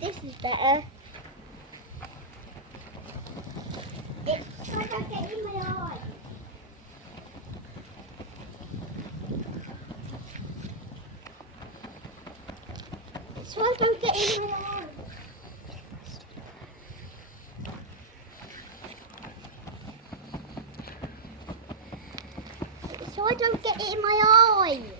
This is better. So I don't get in my eye. So I don't get in my eye. So I don't get it in my eye.